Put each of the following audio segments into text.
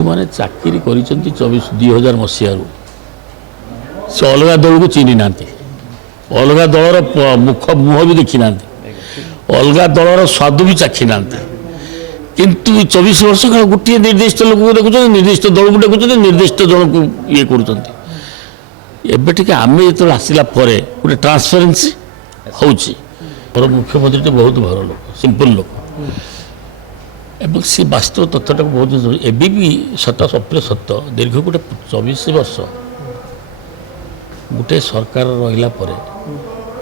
मैंने चाकरी कर 2000 मसीह से अलग दल को चिन्ह ना अलग दलर मुख मुह भी देखी ना अलग दलर स्वाद भी चाखी ना किंतु 24 वर्ष काल गोटे निर्दिष्ट लोक को देखुं निर्दिष्ट दल को देखुं निर्दिष्ट जन को ये कर आम जो आसला गोटे ट्रांसपेरेन्सी हो मुख्यमंत्री तो बहुत भल लोक सिंपल लोक एवं सी वास्तव तथ्यटा बहुत एवं भी सत सप्रिय सत्य दीर्घ गोटे 24 वर्ष गोटे सरकार रहा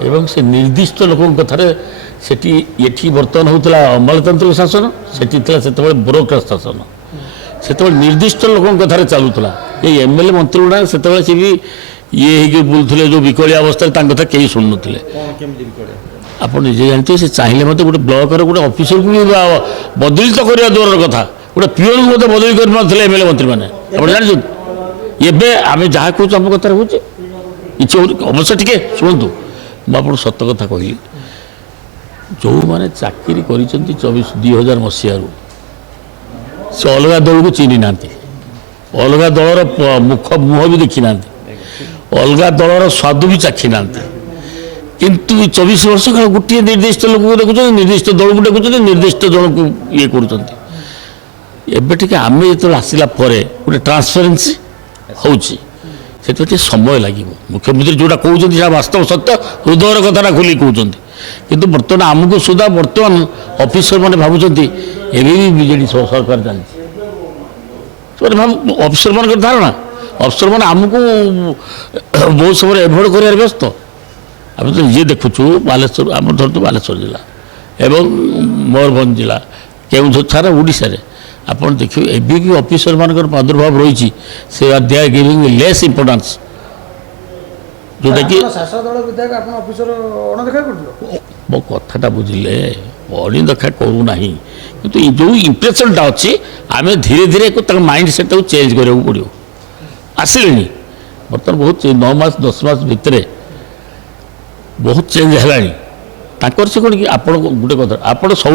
एवं से निर्दिष्ट लोक कथार से बर्तमान होता अमलतांत्रिक शासन से ब्यूरोक्रेट शासन से निर्दिष्ट लोक कथार चलूला ये एमएलए मंत्री गुड़ा से भी ये बुलूले जो विकलिया अवस्था कथा कहीं शुणु आप निजे जानते से चाहिए मत गोटे ब्लॉक गोटे ऑफिसर को भी बदली तो करवा दूर कथा गोटे पीओन को बदली कर एमएलए मंत्री मैंने आप जानते ये आम जहाँ कह आम कथार हो अवश्य टे शुणु मुझे सत कथा कहली जो मैंने चाकरी कर 2000 मसीह से अलग दल को चिन्ह ना अलग दलर मुख मुह भी देखी ना अलग दलर स्वाद भी चाखी ना किंतु 24 वर्ष काल गोटे निर्दिष्ट लोक को देखुं निर्दिष्ट दल को देखुं निर्दिष्ट जन को ये कर आम जो आसला गोटे ट्रांसपेरेन्सी हो समय लगे मुख्यमंत्री जोटा कहते वास्तव सत्य हृदय कथा खोली कहते किंतु बर्तमान आमको सुधा बर्तमान ऑफिसर मैंने भावुं एवं बीजेडी सरकार चलती ऑफिसर मान धारणा अफसर मैंने आमको बहुत समय एभोड कर व्यस्त आम तो निजे देखुचु बालेश्वर आम धरतु बालेश्वर जिला एवं मयूरभंज जिला केउझर सारा ओडिशा आप देखिए एवं भी ऑफिसर मान प्रादुर्भाव रही से आर they are giving less importance जोटा कि मो कथाटा बुझे अणदेखा करूना किंतु जो इम्प्रेसनटा अच्छी आम धीरे धीरे माइंड सेट चेंज कराया पड़ो आसिले बर्तमान बहुत 9 मास 10 मास भितर बहुत चेंज है से कौन कि आप गोटे कथा आप सब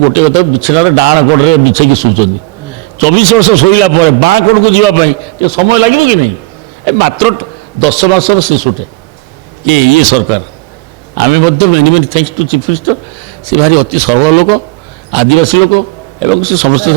गोटे कथा बिछड़ा डाण कड़े बिछेक शुचुं 24 वर्ष शोला बाँ कड़ को जीवाई समय लगे कि नहीं मात्र 10 मासर शिशुटे ये सरकार आम many many thanks to chief minister सी भारी अति सरल लोक आदिवासी लोक एवं से समस्त